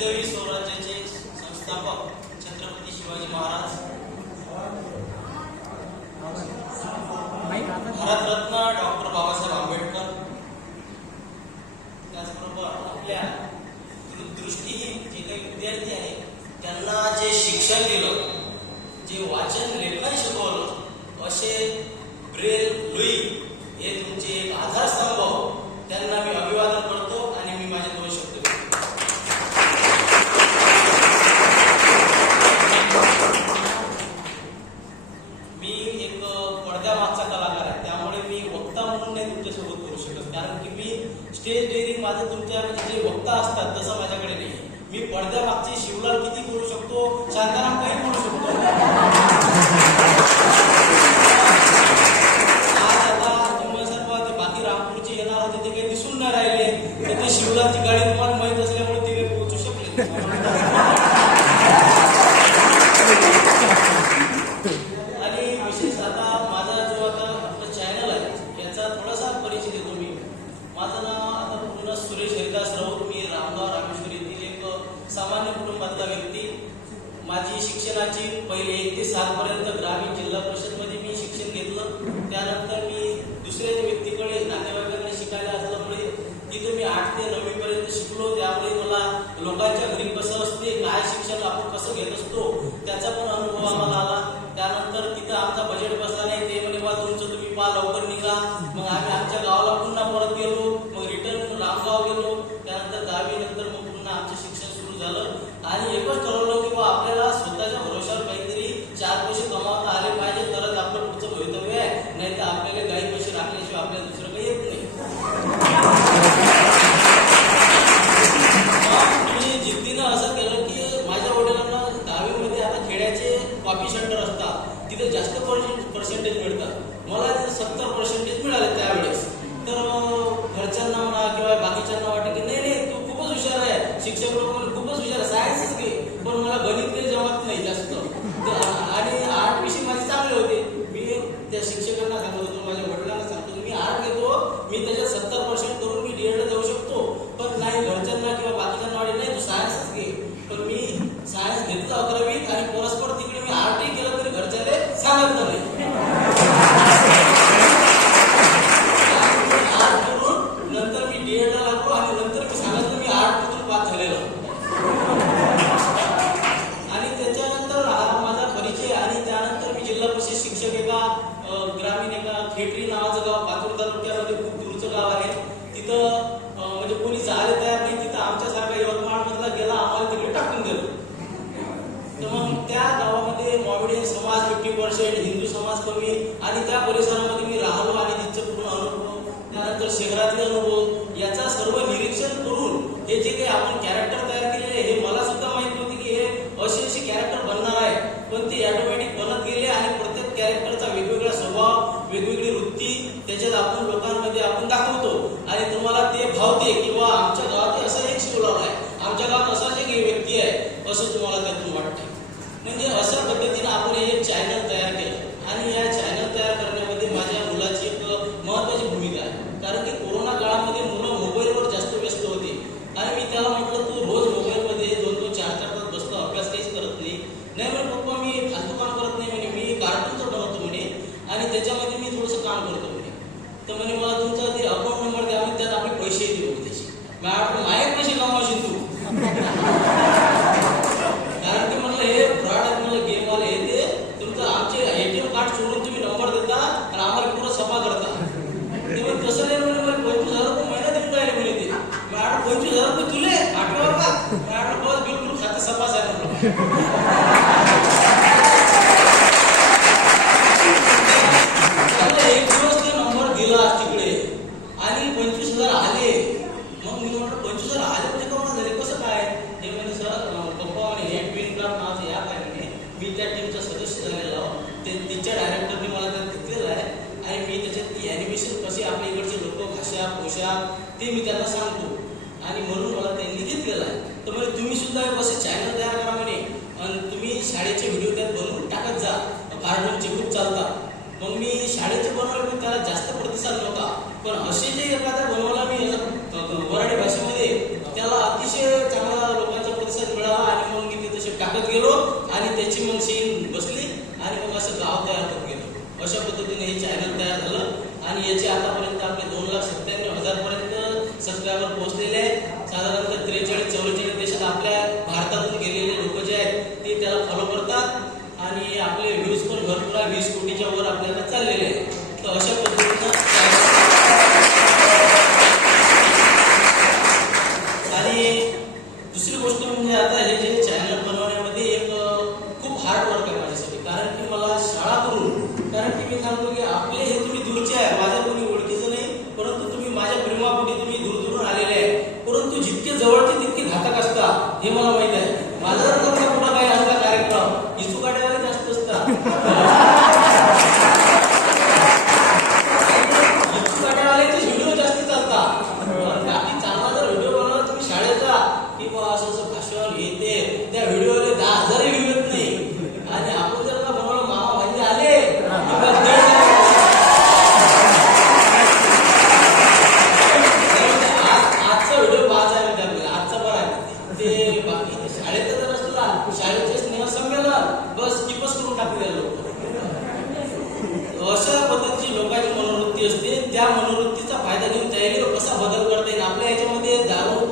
हिंदवी स्वराज्याचे संस्थापक छत्रपती शिवाजी महाराज. भारतरत्न डॉक्टर बाबासाहेब आंबेडकर. त्याचबरोबर आपल्या दृष्टीहीन जे काही विद्यार्थी आहेत त्यांना जे शिक्षण दिलं जे वाचन लेखन शिकवलं असे ब्रेल लुई हे तुमचे एक आधारस्तंभ. त्यांना मी अभिवादन करतो आणि मी माझे दोन शब्द बोलतो. मी एक पडद्यामागचा कलाकार आहे त्यामुळे मी वक्ता म्हणून नाही कारण की मी स्टेज डेअरिंग माझं तुमच्या म्हणजे जे वक्ता असतात तसं माझ्याकडे नाही. मी पडद्यामागचे शिवलाल किती करू शकतो? शांताराम काही करू शकतो? कुटुंबातला व्यक्ती माझी शिक्षणाची पहिले एक ते सात पर्यंत ग्रामीण जिल्हा परिषदमध्ये मी शिक्षण घेतलं. त्यानंतर मी दुसऱ्या व्यक्तीकडे नातेवाईकांना शिकायला असल्यामुळे तिथे मी आठ ते नववी पर्यंत शिकलो. त्यामुळे मला लोकांच्या घरी कसं असते काय शिक्षण आपण कसं घेत असतो त्याचा पण अनुभव सत्तर पर्सेंटेज मिळाले त्यावेळेस. तर घरच्यांना म्हणा किंवा बाकीच्यांना वाटतं की नाही नाही तू खूपच हुशार आहे. शिक्षक लोक याचा सर्व निरीक्षण करून हे जे काही आपण कॅरेक्टर तयार केलेले हे मला सुद्धा माहीत नव्हते की हे असे असे कॅरेक्टर बनणार आहे. पण ते ऑटोमॅटिक बनत गेले आणि प्रत्येक कॅरेक्टरचा वेगवेगळा स्वभाव वेगवेगळी वृत्ती त्याच्यात आपण लोकांमध्ये आपण दाखवतो. आणि तुम्हाला ते भावते किंवा आमच्या गावात असा एक शिवलाल आहे. आमच्या गावात असाच एक व्यक्ती आहे असं तुम्हाला त्यातून वाटते. म्हणजे अशा पद्धतीने आपण हे एक चॅनल तयार केलं आणि या चॅनल तयार करण्यामध्ये माझ्या मुलाची एक महत्वाची भूमिका आहे कारण की कोरोना काळामध्ये मुलं मोबाईलवर जास्त व्यस्त होते आणि मी त्याला म्हटलं तू रोज मोबाईलमध्ये दोन दोन चार चार तास बसतो अभ्यास काहीच करत नाही नाही म्हणे पप्पा मी फालतू काम करत नाही म्हणे मी कार्टूनचं बनवतो म्हणे आणि त्याच्यामध्ये मी थोडंसं काम करतो म्हणे तर म्हणे मला तुमचा ते अकाउंट नंबर द्या आणि त्यात आपले पैसे देऊ त्याचे. मॅडम माझे पैसे कमावशील तू. कारण की म्हणलं हे फ्रॉड म्हणलं गेम वाले हे ते. तुमचं आमचे एटीएम कार्ड चोरून तुम्ही नंबर देता आणि आम्हाला पुरं सफा करता. ते म्हणजे कसं नाही म्हणे मला पंचवीस हजार रुपये महिना देऊन राहिले म्हणे ते. मॅडम पंचवीस हजार रुपये तुले आठवणार का मॅडम बस बिलकुल खातं सपास आहे समस्या ते मी त्यांना सांगतो. आणि म्हणून मला त्यांनी घेतलेलं आहे. तर म्हणजे तुम्ही सुद्धा एक असं चॅनल तयार करा म्हणे. आणि तुम्ही शाळेचे व्हिडिओ त्यात बनवून टाकत जा. कार्टूनचे खूप चालतात. मग मी शाळेचे बनवलं त्याला जास्त प्रतिसाद नव्हता. पण असे जे एखादा बनवला मी मराठी भाषेमध्ये त्याला अतिशय चांगला लोकांचा प्रतिसाद मिळाला. आणि मग मी ते तसे टाकत गेलो. आणि त्याची मग शेन बसली. आणि मग असं गाव तयार करून गेलो. अशा पद्धतीने हे चॅनल तयार झालं. आणि याची आतापर्यंत साधारणतः त्रेचाळीस चौवेचाळीस देशात आपल्या भारतातून गेलेले लोक जे आहेत ते त्याला फॉलो करतात आणि आपले व्ह्यूज पण भरपूर वीस कोटीच्या वर आपल्याला चाललेले आहेत तर अशा पद्धतीनं You 没得 मनोवृत्ती असते त्या मनोवृत्तीचा फायदा घेऊन त्याने कसा बदल करता येईल? आपल्या याच्यामध्ये दारू